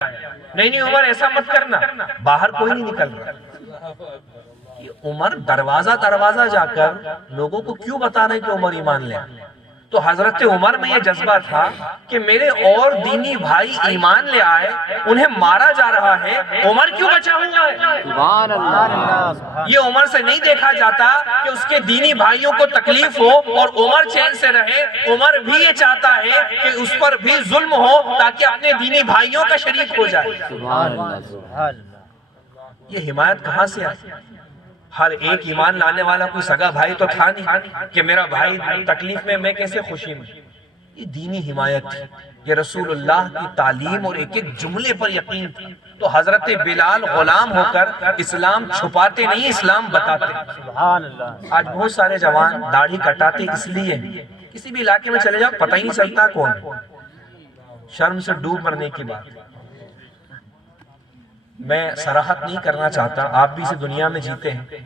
نہیں نہیں عمر ایسا مت کرنا، باہر کوئی نہیں نکل رہا۔ عمر دروازہ دروازہ جا کر لوگوں کو کیوں بتا رہے کہ عمر ایمان لے آئے؟ تو حضرت عمر میں یہ جذبہ تھا کہ میرے اور دینی بھائی ایمان لے آئے، انہیں مارا جا رہا ہے، عمر کیوں بچا ہوا ہے؟ سبحان اللہ۔ یہ عمر سے نہیں دیکھا جاتا کہ اس کے دینی بھائیوں کو تکلیف ہو اور عمر چین سے رہے۔ عمر بھی یہ چاہتا ہے کہ اس پر بھی ظلم ہو تاکہ اپنے دینی بھائیوں کا شریک ہو جائے۔ سبحان اللہ۔ یہ حمایت کہاں سے آئی؟ ہر ایک ایمان لانے والا کوئی سگا بھائی تو تھا نہیں کہ میرا بھائی تکلیف میں کیسے خوشی میں۔ یہ دینی حمایت تھی، یہ رسول اللہ کی تعلیم اور ایک ایک جملے پر یقین تھی۔ تو حضرت بلال غلام ہو کر اسلام چھپاتے نہیں، اسلام بتاتے۔ سبحان اللہ۔ آج بہت سارے جوان داڑھی کٹاتے اس لیے کسی بھی علاقے میں چلے جاؤ پتہ ہی نہیں چلتا کون، شرم سے ڈوب مرنے کی بات۔ میں صراحت نہیں کرنا چاہتا، آپ بھی اسی دنیا میں جیتے ہیں،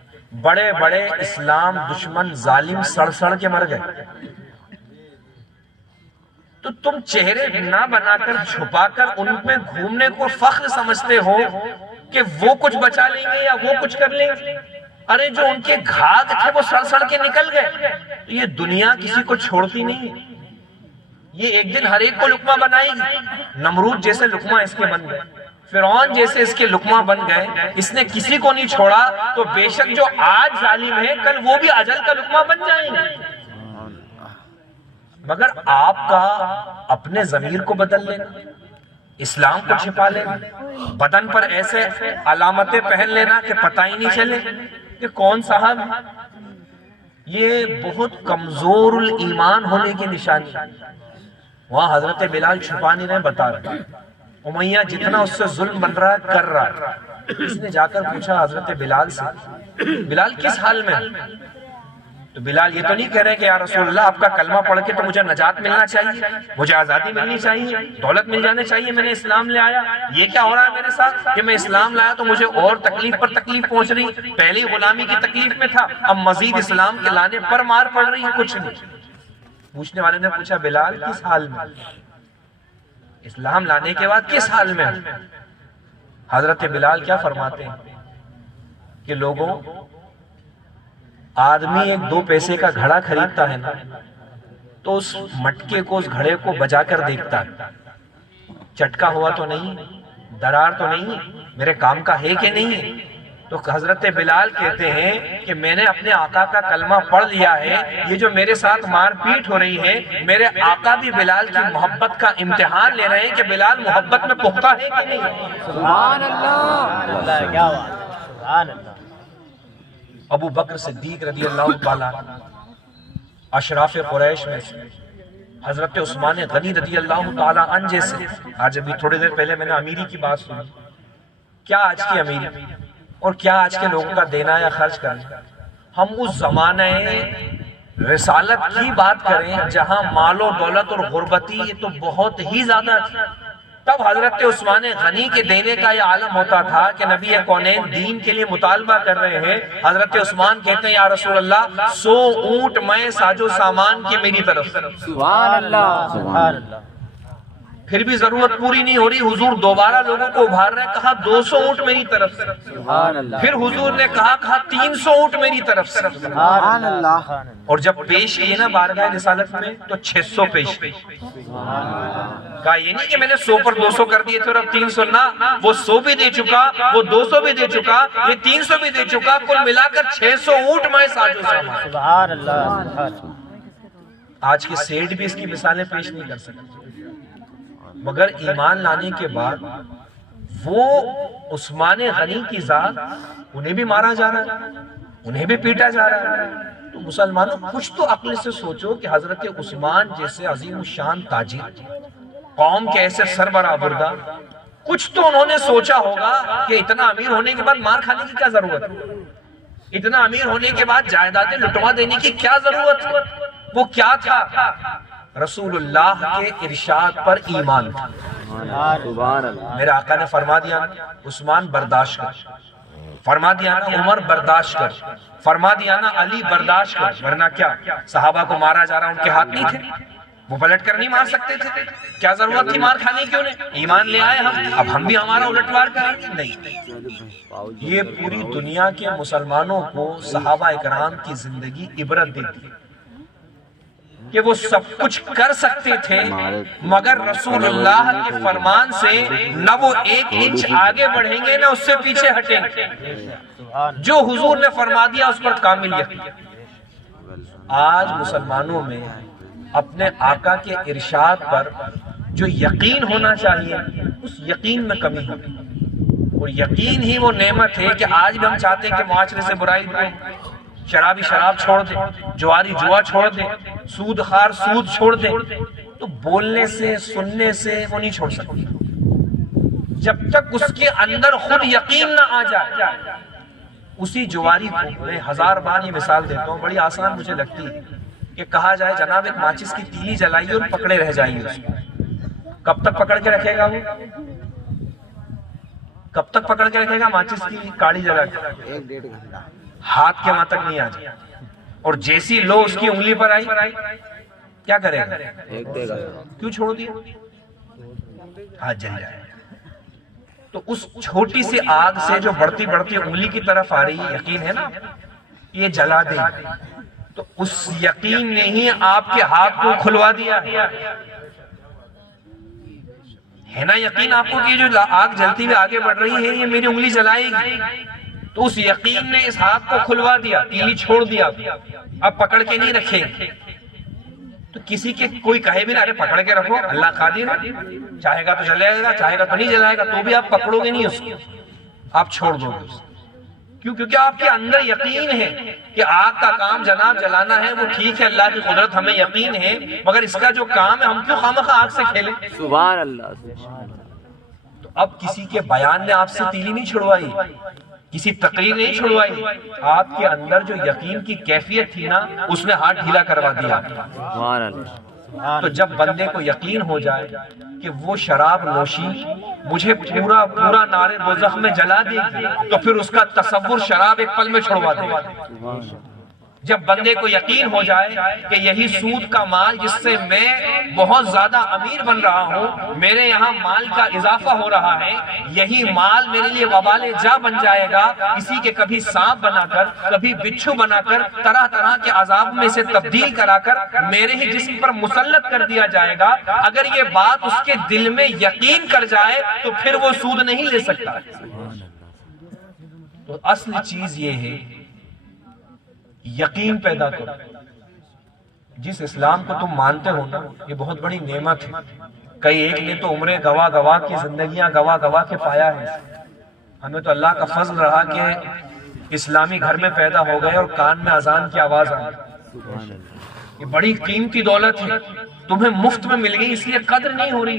بڑے بڑے اسلام دشمن ظالم سڑ سڑ کے مر گئے، تو تم چہرے نہ بنا کر چھپا کر ان میں گھومنے کو فخر سمجھتے ہو کہ وہ کچھ بچا لیں گے یا وہ کچھ کر لیں گے۔ ارے جو ان کے گھاگ تھے وہ سڑ سڑ کے نکل گئے۔ یہ دنیا کسی کو چھوڑتی نہیں ہے، یہ ایک دن ہر ایک کو لقمہ بنائے گی۔ نمرود جیسے لقمہ اس کے بن گئے، فرعون جیسے اس کے لقمہ بن گئے، اس نے کسی کو نہیں چھوڑا، تو بے شک جو آج ظالم ہے کل وہ بھی اجل کا لقمہ بن جائیں گے۔ مگر آپ کا اپنے ضمیر کو بدل لینا، اسلام کو چھپا لینا، بدن پر ایسے علامتیں پہن لینا کہ پتہ ہی نہیں چلے کہ کون صاحب ہے، یہ بہت کمزور الایمان ہونے کی نشانی۔ وہاں حضرت بلال چھپا نہیں رہے، بتا رہے۔ امیہ جتنا اس سے ظلم بن رہا ہے کر رہا ہے۔ اس نے جا کر پوچھا حضرت بلال سے، بلال کس حال میں؟ تو بلال یہ تو نہیں کہہ رہے کہ یا رسول اللہ آپ کا کلمہ پڑھ کے تو مجھے نجات ملنا چاہیے، مجھے آزادی ملنی چاہیے، دولت مل جانے چاہیے، میں نے اسلام لے آیا، یہ کیا ہو رہا ہے میرے ساتھ کہ میں اسلام لایا تو مجھے اور تکلیف پر تکلیف پہنچ رہی، پہلی غلامی کی تکلیف میں تھا، اب مزید اسلام کے لانے پر مار پڑ رہی ہے، کچھ نہیں۔ پوچھنے والے نے پوچھا بلال کس حال میں؟ اسلام لانے کے بعد کس حال میں؟ حضرت بلال کیا فرماتے ہیں کہ لوگوں، آدمی ایک 2 پیسے کا گھڑا خریدتا ہے نا تو اس مٹکے کو، اس گھڑے کو بجا کر دیکھتا ہے، چٹکا ہوا تو نہیں، درار تو نہیں، میرے کام کا ہے کہ نہیں ہے؟ تو حضرت بلال کہتے ہیں کہ میں نے اپنے آقا کا کلمہ پڑھ لیا ہے، یہ جو میرے ساتھ مار پیٹ ہو رہی ہے، میرے آقا بھی بلال کی محبت کا امتحان لے رہے ہیں کہ بلال محبت میں پختہ ہے کہ نہیں۔ سبحان اللہ۔ کیا بات، سبحان اللہ۔ ابو بکر صدیق رضی اللہ تعالیٰ اشراف قریش میں سے، حضرت عثمان غنی رضی اللہ تعالیٰ عنہ جیسے، آج ابھی تھوڑے دیر پہلے میں نے امیری کی بات سنی، کیا آج کی امیری اور کیا آج کے لوگوں کا دینا یا خرچ کرنا۔ ہم اس زمانے رسالت کی بات کریں جہاں مال و دولت اور غربتی یہ تو بہت ہی زیادہ تھی، تب حضرت عثمان غنی کے دینے کا یہ عالم ہوتا تھا کہ نبی کونین دین کے لیے مطالبہ کر رہے ہیں، حضرت عثمان کہتے ہیں یا رسول اللہ 100 اونٹ میں ساجو سامان کی میری طرف۔ سبحان اللہ۔ سبحان اللہ۔ پھر بھی ضرورت پوری نہیں ہو رہی، حضور دوبارہ لوگوں کو ابھار رہے، کہا 200 اونٹ میری طرف سے۔ سبحان اللہ۔ پھر حضور نے کہا 300 اونٹ میری طرف سے۔ سبحان اللہ۔ اور جب پیش کیے نا بارگاہ رسالت میں تو 600 پیش کہا یہ نہیں کہ میں نے 100 پر 200 کر دیے تھے اور اب 300 نہ، وہ 100 بھی دے چکا، وہ 200 بھی دے چکا، یہ 300 بھی دے چکا، کل ملا کر 600 اونٹ میں ساجو سامان۔ سبحان اللہ۔ آج کے سیٹ بھی اس کی مثالیں پیش نہیں کر سکتے، مگر ایمان لانے کے بعد وہ عثمان غنی کی ذات، انہیں بھی مارا جا رہا ہے، انہیں بھی پیٹا جا رہا ہے۔ تو مسلمانوں کچھ تو عقل سے سوچو کہ حضرت عثمان جیسے عظیم الشان تاجر، قوم کے ایسے سربراہ بردہ، کچھ تو انہوں نے سوچا ہوگا کہ اتنا امیر ہونے کے بعد مار کھانے کی کیا ضرورت ہے، اتنا امیر ہونے کے بعد جائیدادیں لٹوا دینے کی کیا ضرورت ہے۔ وہ کیا تھا؟ رسول اللہ کے ارشاد پر ایمان تھا۔ سبحان اللہ۔ میرے آقا نے فرما دیا نا عثمان برداشت کر، فرما دیا نا عمر برداشت کر، فرما دیا نا علی برداشت کر، ورنہ کیا صحابہ کو مارا جا رہا ان کے ہاتھ نہیں تھے؟ وہ پلٹ کر نہیں مار سکتے تھے؟ کیا ضرورت تھی مار کھانے کی انہیں؟ ایمان لے آئے ہم، اب ہم بھی ہمارا الٹوار کریں گے؟ نہیں۔ یہ پوری دنیا کے مسلمانوں کو صحابہ اکرام کی زندگی عبرت دیتی ہے کہ وہ سب کچھ کر سکتے تھے، مگر رسول اللہ کے فرمان سے نہ وہ ایک انچ آگے بڑھیں گے نہ اس سے پیچھے ہٹیں گے۔ جو حضور نے فرما دیا اس پر کامل یقین۔ آج مسلمانوں میں اپنے آقا کے ارشاد پر جو یقین ہونا چاہیے اس یقین میں کمی ہے، اور یقین ہی وہ نعمت ہے کہ آج بھی ہم چاہتے ہیں کہ معاشرے سے برائی دور، شرابی شراب چھوڑ دے، جواری جوا چھوڑ دے، سود خار سود چھوڑ دے، تو بولنے سے سننے سے وہ نہیں چھوڑ سکتے جب تک اس کے اندر خود یقین نہ آ جائے۔ اسی جواری کو میں 1000 بار یہ مثال دیتا ہوں، بڑی آسان مجھے لگتی ہے کہ کہا جائے جناب ایک ماچس کی تیلی جلائیے اور پکڑے رہ جائیے اس کو، کب تک پکڑ کے رکھے گا وہ؟ کب تک پکڑ کے رکھے گا ماچس کی کاڑی جلا کے؟ 1-1.5 گھنٹہ ہاتھ کے وہاں تک نہیں آ جائے، اور جیسی لو اس کی انگلی پر آئی کیا کرے گا؟ کیوں چھوڑ دیا؟ ہاتھ جل جائے۔ تو اس چھوٹی سی آگ سے جو بڑھتی بڑھتی انگلی کی طرف آ رہی ہے، یقین ہے نا یہ جلا دے، تو اس یقین نے ہی آپ کے ہاتھ کو کھلوا دیا ہے نا؟ یقین آپ کو کہ جو آگ جلتی ہوئی آگے بڑھ رہی ہے یہ میری انگلی جلائے گی، تو اس یقین نے اس ہاتھ کو کھلوا دیا، تیلی چھوڑ دیا، اب پکڑ کے نہیں رکھے۔ تو کسی کے کوئی کہے بھی نہ ارے پکڑ کے رکھو، اللہ قادر ہے، چاہے گا تو جلائے گا، چاہے گا تو نہیں جلائے گا، تو بھی آپ پکڑو گے نہیں اس کو، آپ چھوڑ دو گے۔ کیوں؟ کیونکہ آپ کے اندر یقین ہے کہ آگ کا کام جناب جلانا ہے، وہ ٹھیک ہے، اللہ کی قدرت ہمیں یقین ہے، مگر اس کا جو کام ہے ہم کیوں خواہ آگ سے کھیلیں؟ سبحان اللہ۔ تو اب کسی کے بیان نے آپ سے تیلی نہیں چھڑوائی، کسی تقریر نہیں چھڑوائی، آپ کے اندر جو یقین کی کیفیت تھی نا اس نے ہاتھ ڈھیلا کروا دیا۔ سبحان اللہ۔ تو جب بندے کو یقین ہو جائے کہ وہ شراب نوشی مجھے پورا پورا نارے دوزخ میں جلا دے گی، تو پھر اس کا تصور شراب ایک پل میں چھڑوا دے گا۔ جب بندے کو یقین ہو جائے کہ یہی سود کا مال جس سے میں بہت زیادہ امیر بن رہا ہوں، میرے یہاں مال کا اضافہ ہو رہا ہے، یہی مال میرے لیے وبال جا بن جائے گا، اسی کے کبھی سانپ بنا کر، کبھی بچھو بنا کر، طرح طرح کے عذاب میں سے تبدیل کرا کر میرے ہی جسم پر مسلط کر دیا جائے گا۔ اگر یہ بات اس کے دل میں یقین کر جائے تو پھر وہ سود نہیں لے سکتا۔ تو اصل چیز یہ ہے یقین پیدا کرو۔ جس اسلام کو تم مانتے ہو نا یہ بہت بڑی نعمت ہے۔ کئی ایک نے تو عمریں گواہ گواہ کی زندگیاں گواہ گواہ کے پایا ہے، ہمیں تو اللہ کا فضل رہا کہ اسلامی گھر میں پیدا ہو گئے اور کان میں اذان کی آواز آئی۔ یہ بڑی قیمتی دولت ہے، تمہیں مفت میں مل گئی، اس لیے قدر نہیں ہو رہی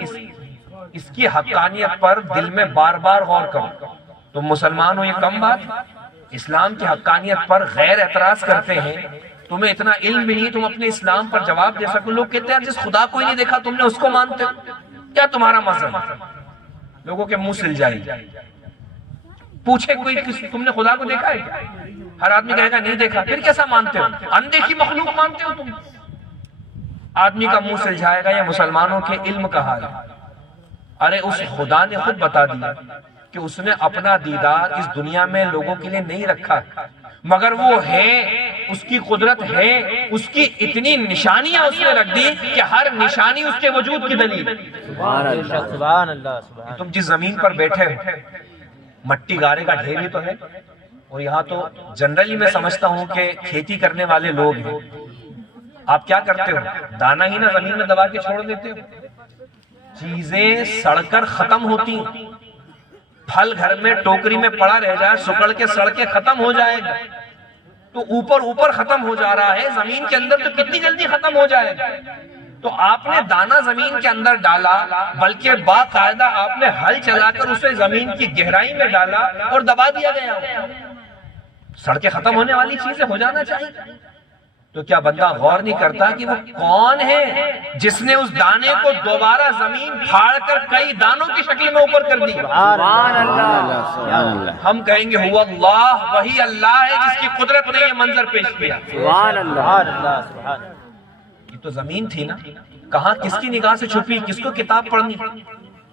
اس کی حقانیت پر دل میں بار بار غور کرو۔ تم مسلمان ہو یہ کم بات، اسلام کی حقانیت پر غیر اعتراض کرتے ہیں، تمہیں اتنا علم بھی نہیں تم اپنے اسلام پر جواب دے سکو۔ لوگ کہتے ہیں جس خدا کو ہی نہیں دیکھا تم نے اس کو مانتے ہو، کیا تمہارا مذہب؟ لوگوں کے منہ سل جائے گا، پوچھے کوئی تم نے خدا کو دیکھا ہے کیا؟ ہر آدمی کہے گا نہیں دیکھا، پھر کیسا مانتے ہو؟ اندیکھی مخلوق مانتے ہو تم؟ آدمی کا منہ سل جائے گا۔ یہ مسلمانوں کے علم کا حال ہے۔ ارے اس خدا نے خود بتا دیا کہ اس نے اپنا دیدار اس دنیا میں لوگوں کے لیے نہیں رکھا، مگر وہ ہے، اس کی قدرت ہے، اس کی اتنی نشانیاں اس نے رکھ دی کہ ہر نشانی اس کے وجود کی دلیل۔ سبحان اللہ سبحان اللہ۔ تم جس زمین پر بیٹھے ہو مٹی گارے کا ڈھیر ہی تو ہے، اور یہاں تو جنرلی میں سمجھتا ہوں کہ کھیتی کرنے والے لوگ ہیں۔ آپ کیا کرتے ہو؟ دانا ہی نہ زمین میں دبا کے چھوڑ دیتے ہو، چیزیں سڑ کر ختم ہوتی ہیں، پھل گھر میں ٹوکری میں پڑا رہ جائے، سکڑ کے سڑ کے ختم ہو جائے گا، تو اوپر ختم ہو جا رہا ہے، زمین کے اندر تو کتنی جلدی ختم ہو جائے گا۔ تو آپ نے دانا زمین کے اندر ڈالا، بلکہ باقاعدہ آپ نے ہل چلا کر اسے زمین کی گہرائی میں ڈالا اور دبا دیا گیا۔ سڑ کے ختم ہونے والی چیزیں ہو جانا چاہیے۔ تو کیا بندہ غور نہیں کرتا کہ وہ کون ہے جس نے اس دانے کو دوبارہ زمین پھاڑ کر کئی دانوں کی شکل میں اوپر کر دی؟ سبحان اللہ۔ ہم کہیں گے ہوا اللہ، وہی اللہ ہے جس کی قدرت نے یہ منظر پیش کیا۔ سبحان اللہ۔ سبحان اللہ۔ تو زمین تھی نا، کہاں کس کی نگاہ سے چھپی، کس کو کتاب پڑھنی،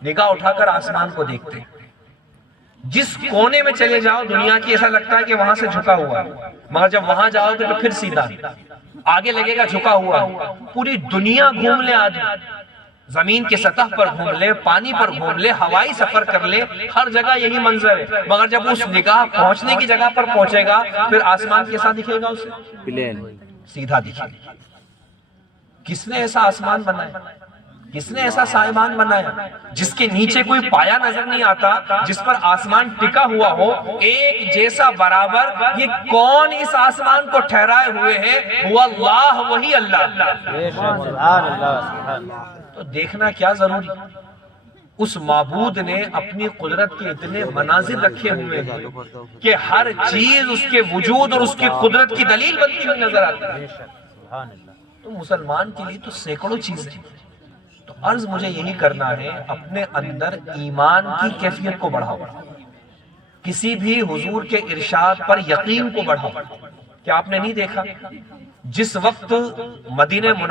نگاہ اٹھا کر آسمان کو دیکھتے، جس کونے میں چلے جاؤ دنیا کی ایسا لگتا ہے کہ وہاں سے جھکا ہوا ہے، مگر جب وہاں جاؤ گے تو پھر سیدھا، آگے لگے گا جھکا ہوا۔ پوری دنیا گھوم لے آدمی، زمین کے سطح پر گھوم لے، پانی پر گھوم لے، ہوائی سفر کر لے، ہر جگہ یہی منظر ہے، مگر جب اس نگاہ پہنچنے کی جگہ پر پہنچے گا پھر آسمان کیسا دکھے گا اسے؟ پلین سیدھا دکھے گا۔ کس نے ایسا آسمان بنایا، کس نے ایسا سائبان بنایا جس کے نیچے کوئی پایا نظر نہیں آتا، جس پر آسمان ٹکا ہوا ہو ایک جیسا برابر؟ یہ کون اس آسمان کو ٹھہرائے ہوئے ہیں؟ وہ اللہ، وہی اللہ۔ سبحان اللہ سبحان اللہ۔ تو دیکھنا کیا ضروری، اس معبود نے اپنی قدرت کے اتنے مناظر رکھے ہوئے ہیں کہ ہر چیز اس کے وجود اور اس کی قدرت کی دلیل بنتی ہوئی نظر آتی ہے۔ سبحان اللہ۔ تو مسلمان کے لیے تو سینکڑوں چیزیں، تو عرض مجھے یہی کرنا ہے، اپنے اندر ایمان کی کیفیت کو بڑھاؤ، کسی بھی حضور کے ارشاد پر یقین کو بڑھاؤ۔ کیا آپ نے نہیں دیکھا جس وقت مدینہ